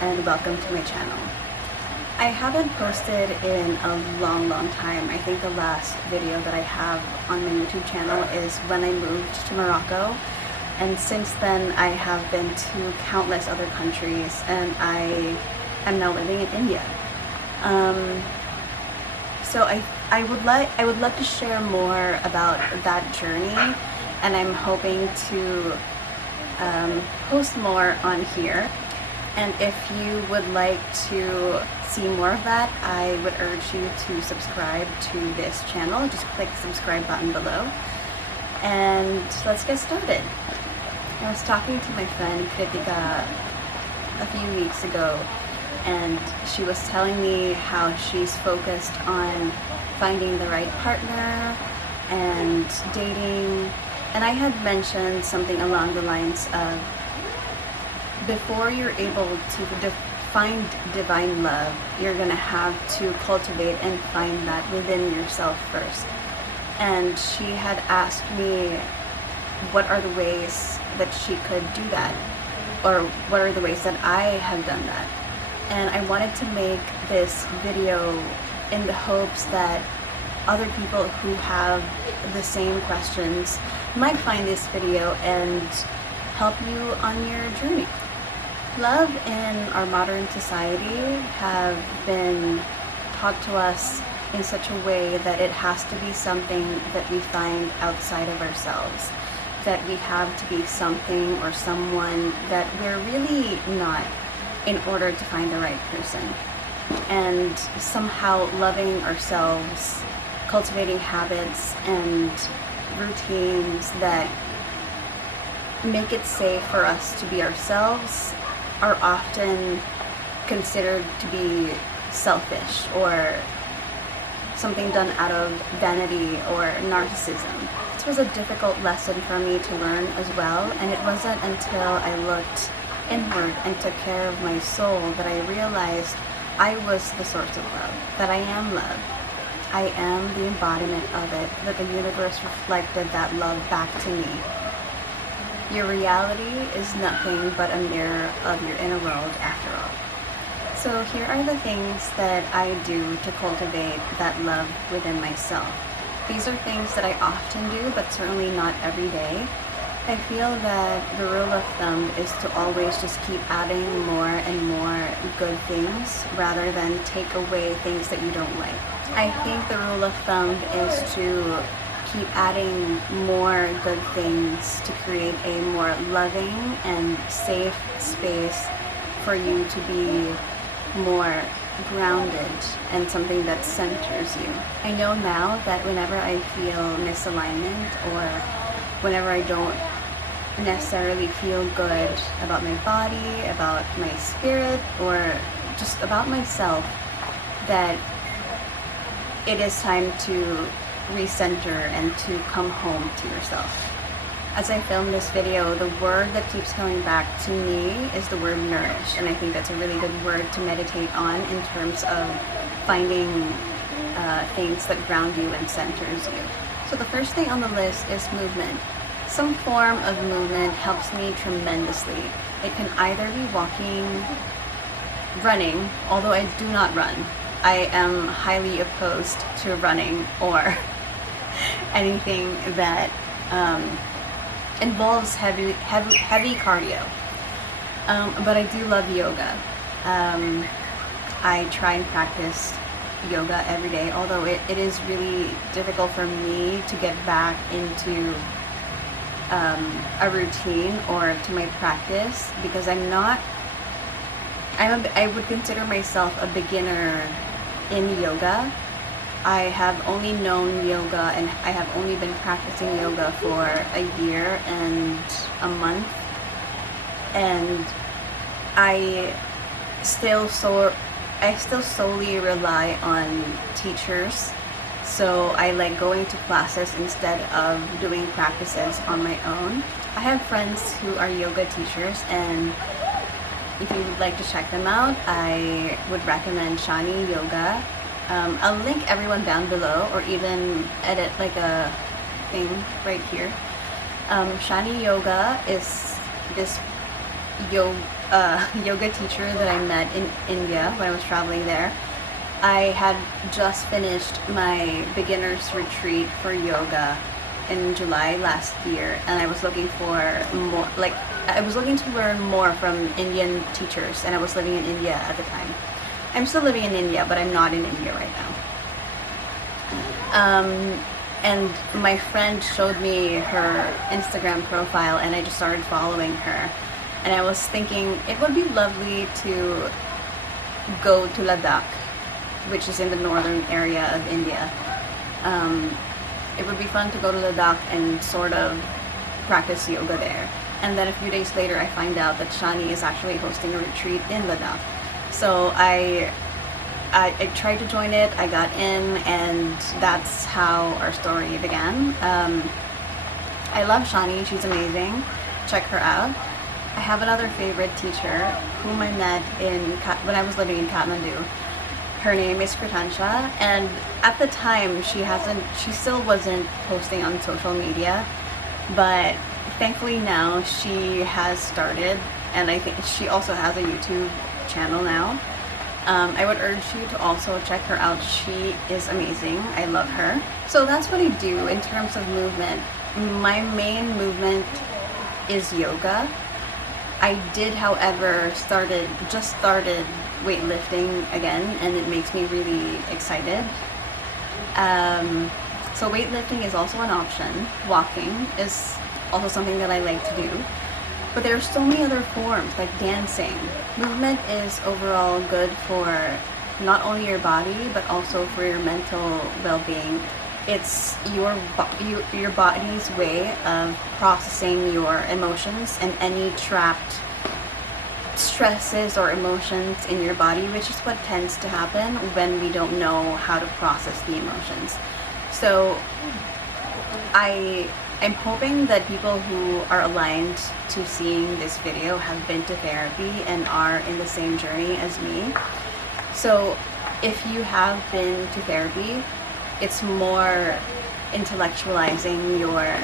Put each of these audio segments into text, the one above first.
and welcome to my channel. I haven't posted in a long time. I think the last video that I have on my YouTube channel is when I moved to Morocco, and since then I have been to countless other countries and I am now living in India. So I would love to share more about that journey, and I'm hoping to post more on here. And if you would like to see more of that, I would urge you to subscribe to this channel. Just click the subscribe button below and let's get started. I was talking to my friend Kritika a few weeks ago, and she was telling me how she's focused on finding the right partner and dating. And I had mentioned something along the lines of, before you're able to find divine love, you're gonna have to cultivate and find that within yourself first. And she had asked me what are the ways that she could do that, or what are the ways that I have done that. And I wanted to make this video in the hopes that other people who have the same questions might find this video and help you on your journey. Love in our modern society have been taught to us in such a way that it has to be something that we find outside of ourselves, that we have to be something or someone that we're really not in order to find the right person. And somehow loving ourselves, cultivating habits and routines that make it safe for us to be ourselves are often considered to be selfish or something done out of vanity or narcissism. This was a difficult lesson for me to learn as well, and it wasn't until I looked inward and took care of my soul that I realized I was the source of love, that I am love. I am the embodiment of it, that the universe reflected that love back to me. Your reality is nothing but a mirror of your inner world after all. So here are the things that I do to cultivate that love within myself. These are things that I often do, but certainly not every day. I feel that the rule of thumb is to always just keep adding more and more good things rather than take away things that you don't like. I think the rule of thumb is to keep adding more good things to create a more loving and safe space for you to be more grounded and something that centers you. I know now that whenever I feel misalignment or whenever I don't necessarily feel good about my body, about my spirit, or just about myself, that it is time to recenter and to come home to yourself. As I film this video, the word that keeps coming back to me is the word nourish, and I think that's a really good word to meditate on in terms of finding things that ground you and centers you. So the first thing on the list is movement. Some form of movement helps me tremendously. It can either be walking, running, although I do not run. I am highly opposed to running or anything that involves heavy cardio. But I do love yoga. I try and practice yoga every day, although it is really difficult for me to get back into a routine or to my practice, because I would consider myself a beginner in yoga. I have only known yoga and I have only been practicing yoga for a year and a month, and I still solely rely on teachers. So I like going to classes instead of doing practices on my own. I have friends who are yoga teachers, and if you would like to check them out, I would recommend Shani Yoga. I'll link everyone down below, or even edit like a thing right here. Shani Yoga is this yoga teacher that I met in India when I was traveling there. I had just finished my beginner's retreat for yoga in July last year, and I was looking for more, like, I was looking to learn more from Indian teachers, and I was living in India at the time. I'm still living in India, but I'm not in India right now. And my friend showed me her Instagram profile, and I just started following her. And I was thinking it would be lovely to go to Ladakh, which is in the northern area of India. It would be fun to go to Ladakh and sort of practice yoga there. And then a few days later, I find out that Shani is actually hosting a retreat in Ladakh. So I tried to join it, I got in, and that's how our story began. I love Shani, she's amazing. Check her out. I have another favorite teacher whom I met when I was living in Kathmandu. Her name is Kritansha, and at the time she still wasn't posting on social media, but thankfully now she has started, and I think she also has a YouTube channel now. I would urge you to also check her out. She is amazing. I love her. So that's what I do in terms of movement. My main movement is yoga. I did, however, just started weightlifting again, and it makes me really excited. So weightlifting is also an option. Walking is also something that I like to do. But there are so many other forms, like dancing. Movement is overall good for not only your body, but also for your mental well-being. It's your body's way of processing your emotions and any trapped stresses or emotions in your body, which is what tends to happen when we don't know how to process the emotions. So I'm hoping that people who are aligned to seeing this video have been to therapy and are in the same journey as me. So if you have been to therapy, it's more intellectualizing your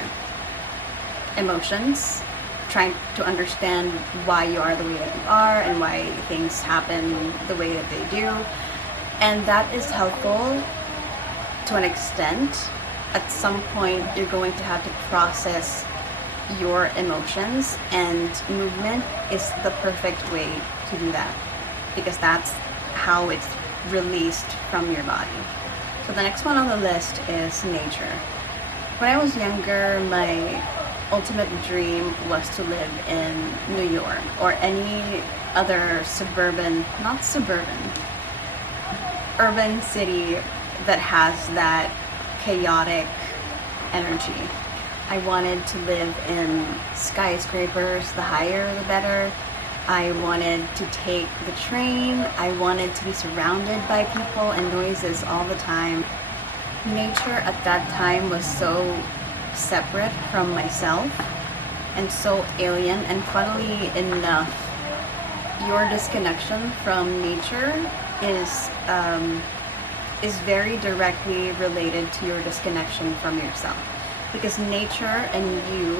emotions, trying to understand why you are the way that you are and why things happen the way that they do. And that is helpful to an extent. At some point, you're going to have to process your emotions, and movement is the perfect way to do that, because that's how it's released from your body. So the next one on the list is nature. When I was younger, my ultimate dream was to live in New York or any other urban city that has that chaotic energy. I wanted to live in skyscrapers, the higher the better. I wanted to take the train. I wanted to be surrounded by people and noises all the time. Nature at that time was so separate from myself and so alien, and funnily enough, your disconnection from nature is very directly related to your disconnection from yourself, because nature and you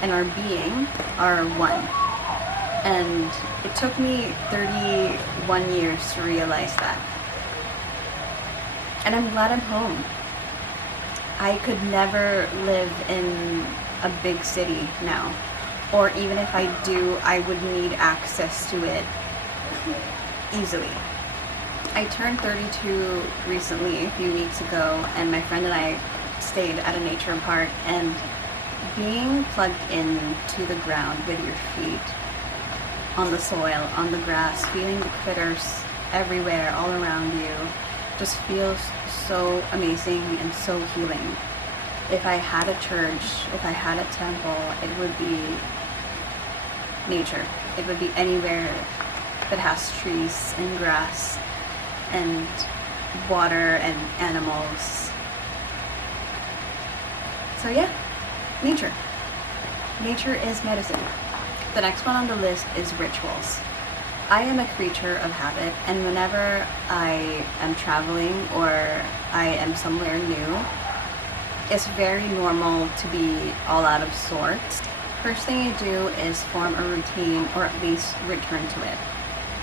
and our being are one. And it took me 31 years to realize that. And I'm glad I'm home. I could never live in a big city now, or even if I do, I would need access to it easily. I turned 32 recently, a few weeks ago, and my friend and I stayed at a nature park, and being plugged in to the ground with your feet on the soil, on the grass, feeling the critters everywhere, all around you, just feels so amazing and so healing. If I had a church, if I had a temple, it would be nature. It would be anywhere that has trees and grass and water and animals. So yeah, nature. Nature is medicine. The next one on the list is rituals. I am a creature of habit, and whenever I am traveling or I am somewhere new, it's very normal to be all out of sorts. first thing you do is form a routine, or at least return to it.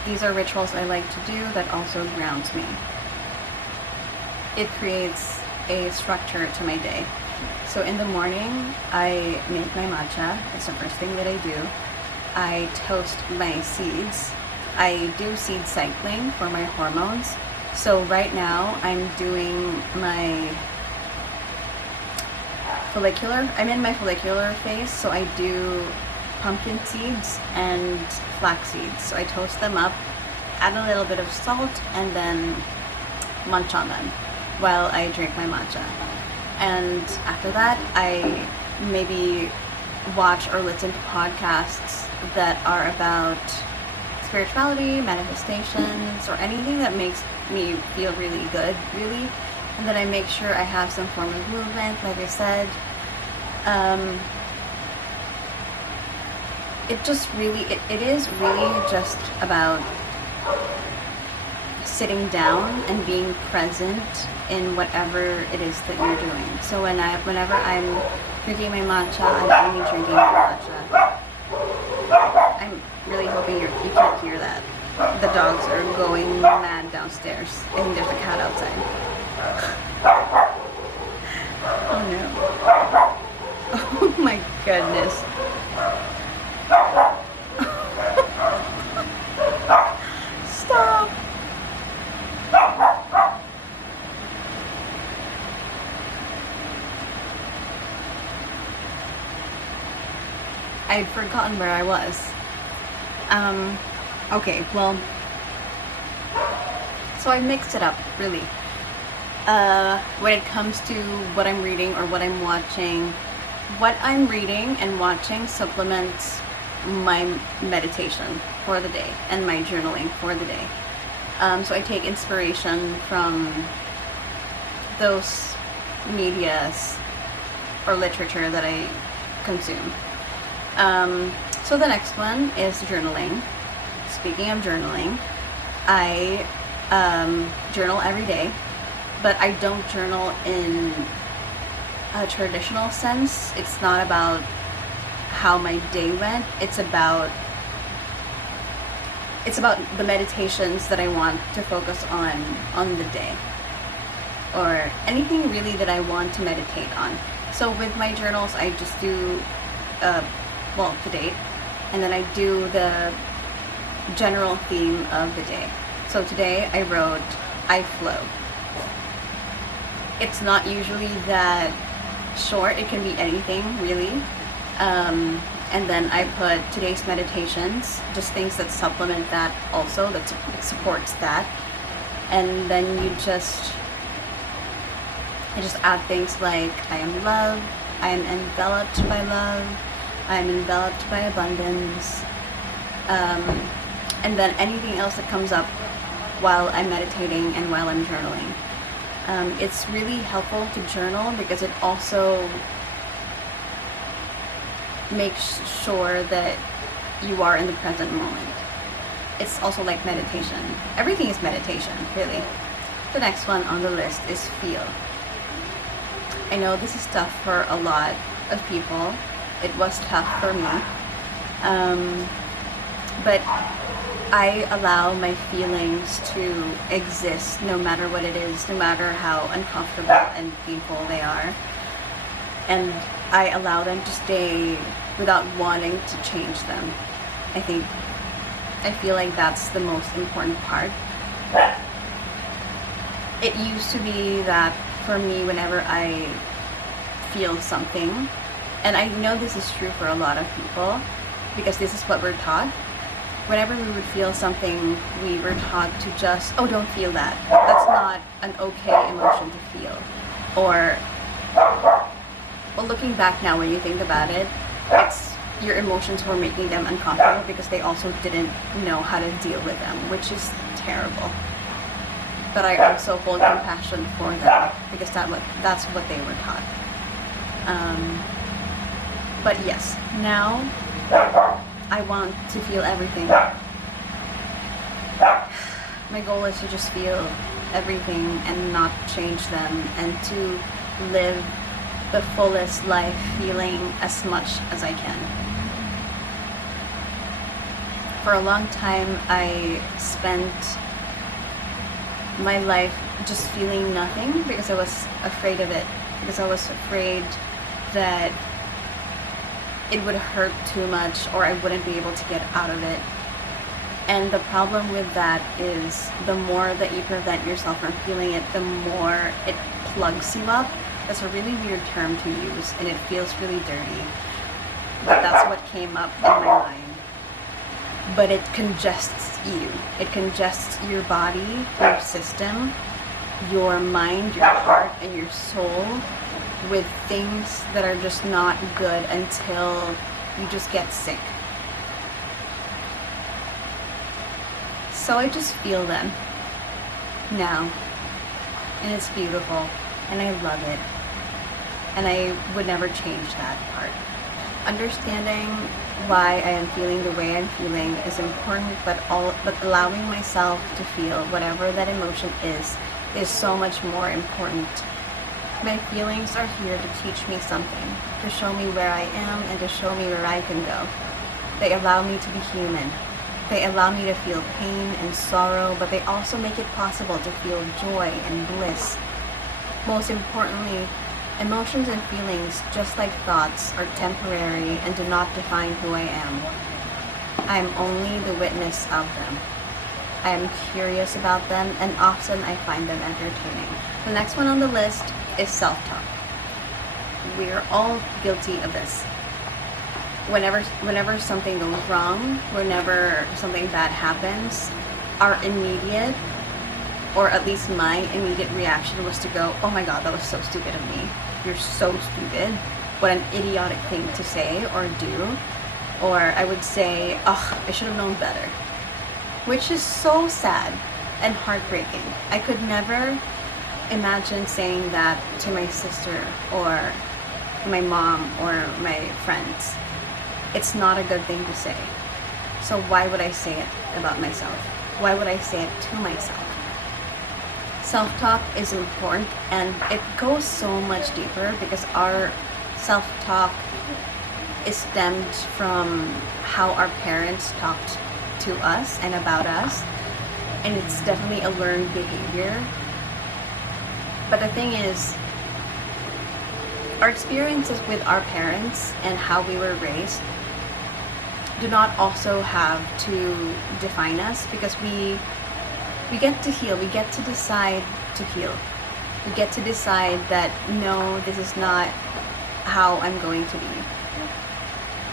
These are rituals I like to do that also grounds me. It creates a structure to my day. So in the morning, I make my matcha. It's the first thing that I do. I toast my seeds. I do seed cycling for my hormones. So right now, I'm doing my follicular. I'm in my follicular phase, so I do pumpkin seeds and flax seeds. So I toast them up, add a little bit of salt, and then munch on them while I drink my matcha. And after that, I maybe watch or listen to podcasts that are about spirituality, manifestations, or anything that makes me feel really good, really. And then I make sure I have some form of movement, like I said. It is really just about sitting down and being present in whatever it is that you're doing. So whenever I'm drinking my matcha, I'm only drinking my matcha. I'm really hoping you can't hear that. The dogs are going mad downstairs. I think there's a cat outside. Oh no. Oh my goodness. Stop. I'd forgotten where I was. Okay, well, so I mixed it up, really. When it comes to what I'm reading or what I'm watching, what I'm reading and watching supplements my meditation for the day and my journaling for the day. So I take inspiration from those medias or literature that I consume. So the next one is journaling. Speaking of journaling, I journal every day, but I don't journal in a traditional sense. It's not about how my day went. It's about the meditations that I want to focus on the day, or anything really that I want to meditate on. So with my journals, I just do the date, and then I do the general theme of the day. So today I wrote, I flow. It's not usually that short. It can be anything, really. And then I put today's meditations, just things that supplement that also, that supports that. And then I just add things like, I am love, I am enveloped by love, I am enveloped by abundance. And then anything else that comes up while I'm meditating and while I'm journaling. It's really helpful to journal because it also makes sure that you are in the present moment. It's also like meditation. Everything is meditation, really. The next one on the list is feel. I know this is tough for a lot of people. It was tough for me. But I allow my feelings to exist no matter what it is, no matter how uncomfortable and painful they are. And I allow them to stay without wanting to change them. I feel like that's the most important part. It used to be that for me, whenever I feel something, and I know this is true for a lot of people because this is what we're taught. Whenever we would feel something, we were taught to just, oh, don't feel that. That's not an okay emotion to feel. Or, well, looking back now when you think about it, it's your emotions were making them uncomfortable because they also didn't know how to deal with them, which is terrible. But I also hold compassion for them because that's what they were taught. But yes, now I want to feel everything. My goal is to just feel everything and not change them, and to live the fullest life feeling as much as I can. For a long time, I spent my life just feeling nothing because I was afraid of it. Because I was afraid that it would hurt too much or I wouldn't be able to get out of it. And the problem with that is the more that you prevent yourself from feeling it, the more it plugs you up. That's a really weird term to use and it feels really dirty. But that's what came up in my mind. But it congests you. It congests your body, your system, your mind, your heart, and your soul with things that are just not good until you just get sick. So I just feel them now, and it's beautiful, and I love it, and I would never change that part. Understanding why I am feeling the way I'm feeling is important, but allowing myself to feel whatever that emotion is so much more important. My feelings are here to teach me something, to show me where I am and to show me where I can go. They allow me to be human. They allow me to feel pain and sorrow, but they also make it possible to feel joy and bliss. Most importantly, emotions and feelings, just like thoughts, are temporary and do not define who I am. I am only the witness of them. I am curious about them, and often I find them entertaining. The next one on the list is self-talk. We're all guilty of this. Whenever something goes wrong, whenever something bad happens, our immediate, or at least my immediate reaction was to go, oh my god, that was so stupid of me. You're so stupid. What an idiotic thing to say or do. Or I would say, oh, I should have known better. Which is so sad and heartbreaking. I could never imagine saying that to my sister or my mom or my friends. It's not a good thing to say. So why would I say it about myself? Why would I say it to myself? Self-talk is important, and it goes so much deeper because our self-talk is stemmed from how our parents talked to us and about us, and it's definitely a learned behavior. But the thing is, our experiences with our parents and how we were raised do not also have to define us, because we get to heal, we get to decide to heal. We get to decide that no, this is not how I'm going to be.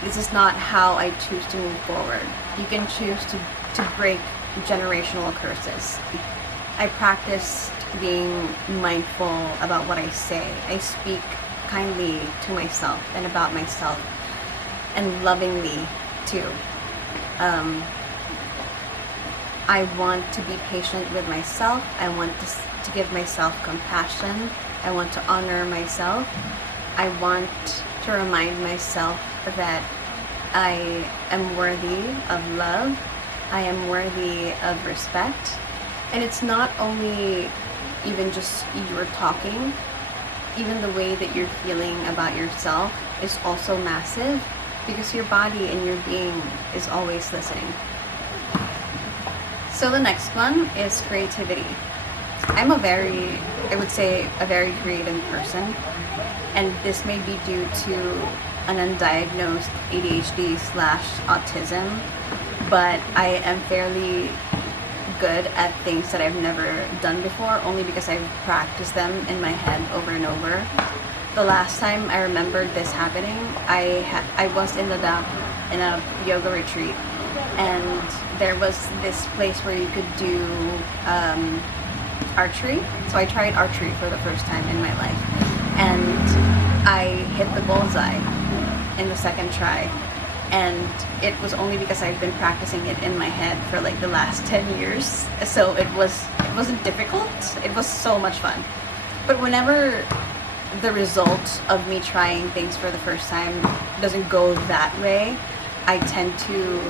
This is not how I choose to move forward. You can choose to break generational curses. I practiced being mindful about what I say. I speak kindly to myself and about myself, and lovingly too. I want to be patient with myself. I want to give myself compassion. I want to honor myself. I want to remind myself that I am worthy of love. I am worthy of respect. And it's not only even just you're talking, even the way that you're feeling about yourself is also massive, because your body and your being is always listening. So the next one is creativity. I'm I would say a very creative person, and this may be due to an undiagnosed ADHD/autism, but I am fairly good at things that I've never done before, only because I've practiced them in my head over and over. The last time I remembered this happening, I was in a yoga retreat, and there was this place where you could do archery. So I tried archery for the first time in my life, and I hit the bullseye in the second try. And it was only because I've been practicing it in my head for like the last 10 years. So it wasn't difficult. It was so much fun. But whenever the result of me trying things for the first time doesn't go that way, I tend to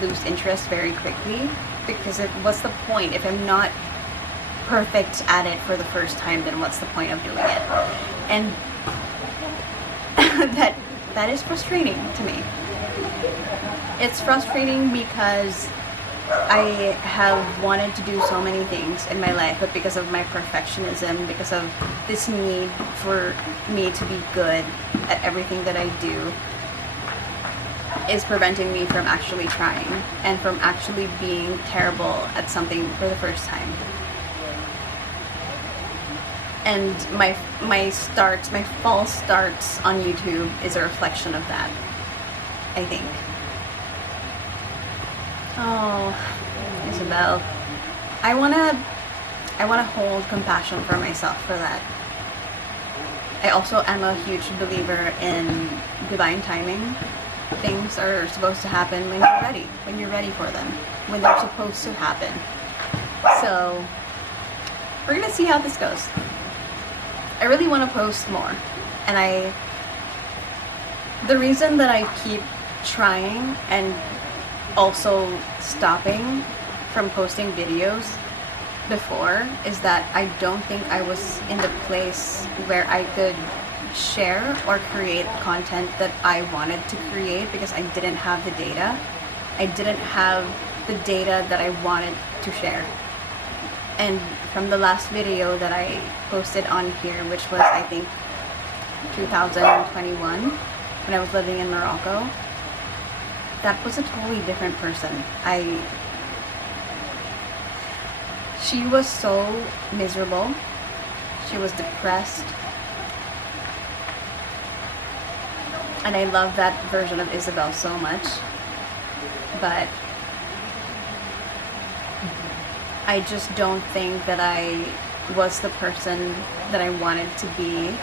lose interest very quickly, because what's the point? If I'm not perfect at it for the first time, then what's the point of doing it? And that is frustrating to me. It's frustrating because I have wanted to do so many things in my life, but because of my perfectionism, because of this need for me to be good at everything that I do, is preventing me from actually trying and from actually being terrible at something for the first time. And my false starts on YouTube is a reflection of that, I think. Oh, Isabel. I wanna hold compassion for myself for that. I also am a huge believer in divine timing. Things are supposed to happen when you're ready for them, when they're supposed to happen. So, we're gonna see how this goes. I really want to post more, and the reason that I keep trying and also stopping from posting videos before is that I don't think I was in the place where I could share or create content that I wanted to create because I didn't have the data. I didn't have the data that I wanted to share. And from the last video that I posted on here, which was I think 2021, when I was living in Morocco, that was a totally different person. She was so miserable. She was depressed. And I love that version of Isabel so much. But I just don't think that I was the person that I wanted to be,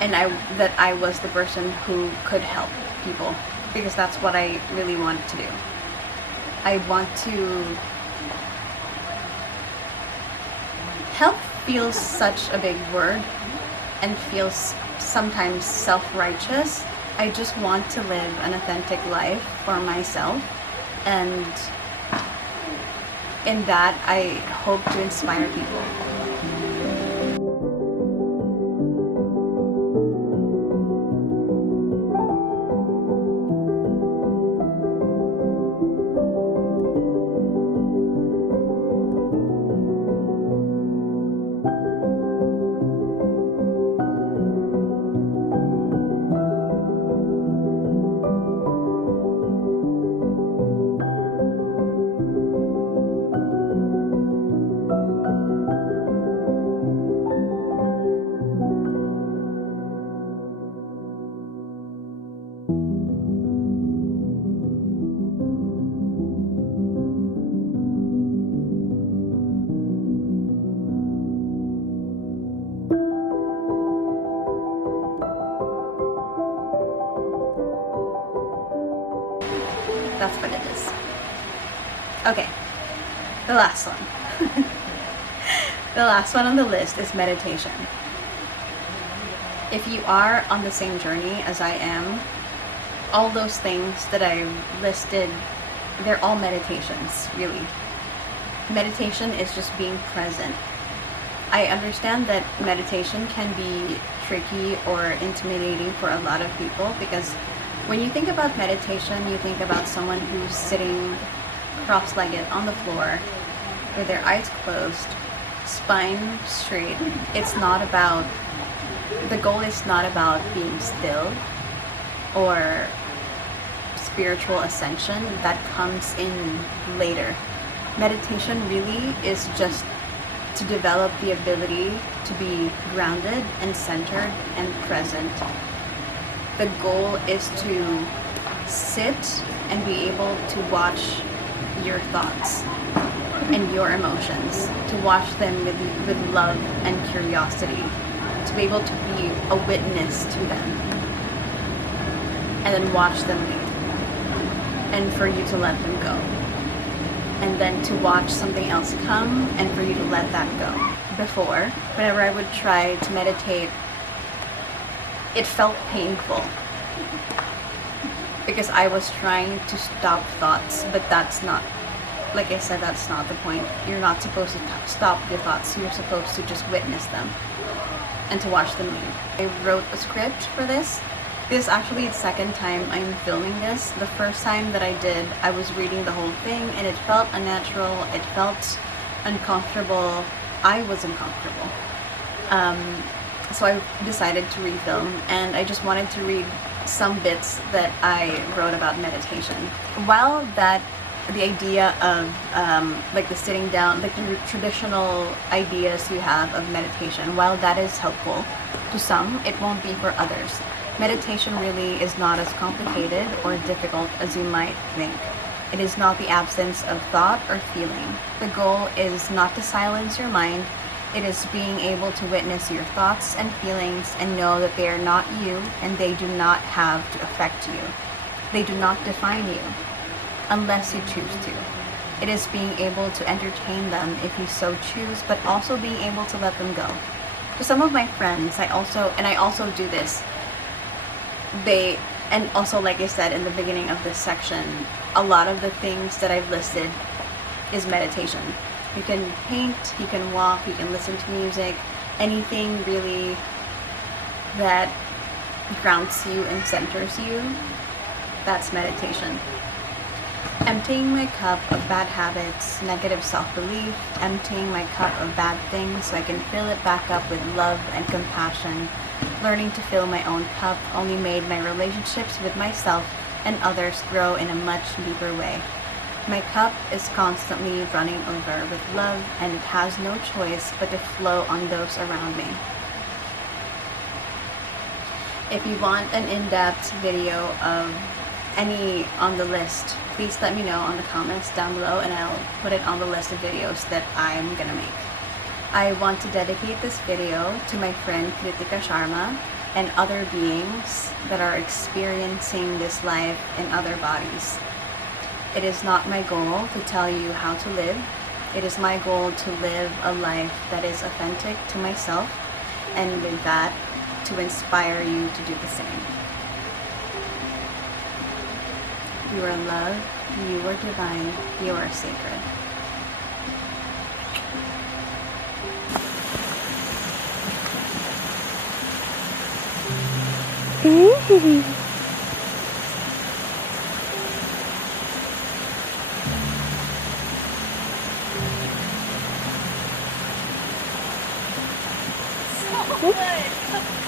and that I was the person who could help people, because that's what I really wanted to do. I want to help feels such a big word and feels sometimes self-righteous. I just want to live an authentic life for myself, and in that I hope to inspire people. That's what it is. Okay, the last one. The last one on the list is meditation. If you are on the same journey as I am, all those things that I listed, they're all meditations, really. Meditation is just being present. I understand that meditation can be tricky or intimidating for a lot of people, because when you think about meditation, you think about someone who's sitting cross-legged on the floor with their eyes closed, spine straight. The goal is not about being still or spiritual ascension. That comes in later. Meditation really is just to develop the ability to be grounded and centered and present. The goal is to sit and be able to watch your thoughts and your emotions, to watch them with love and curiosity, to be able to be a witness to them, and then watch them leave, and for you to let them go, and then to watch something else come and for you to let that go. Before, whenever I would try to meditate, it felt painful because I was trying to stop thoughts, but that's not, like I said, that's not the point. You're not supposed to stop your thoughts. You're supposed to just witness them and to watch them leave. I wrote a script for this, This is actually the second time I'm filming this. The first time that I did, I was reading the whole thing and it felt unnatural, it felt uncomfortable. I was uncomfortable. So I decided to refilm, and I just wanted to read some bits that I wrote about meditation. While the idea of like the sitting down, like the traditional ideas you have of meditation, while that is helpful to some, it won't be for others. Meditation really is not as complicated or difficult as you might think. It is not the absence of thought or feeling. The goal is not to silence your mind. It is being able to witness your thoughts and feelings and know that they are not you and they do not have to affect you. They do not define you, unless you choose to. It is being able to entertain them if you so choose, but also being able to let them go. For some of my friends, I also do this, and also, like I said in the beginning of this section, a lot of the things that I've listed is meditation. You can paint, you can walk, you can listen to music, anything really that grounds you and centers you, that's meditation. Emptying my cup of bad habits, negative self-belief, emptying my cup of bad things so I can fill it back up with love and compassion. Learning to fill my own cup only made my relationships with myself and others grow in a much deeper way. My cup is constantly running over with love, and it has no choice but to flow on those around me. If you want an in-depth video of any on the list, please let me know on the comments down below and I'll put it on the list of videos that I'm gonna make. I want to dedicate this video to my friend Kritika Sharma and other beings that are experiencing this life in other bodies. It is not my goal to tell you how to live. It is my goal to live a life that is authentic to myself, and with that, to inspire you to do the same. You are loved, you are divine, you are sacred. So good.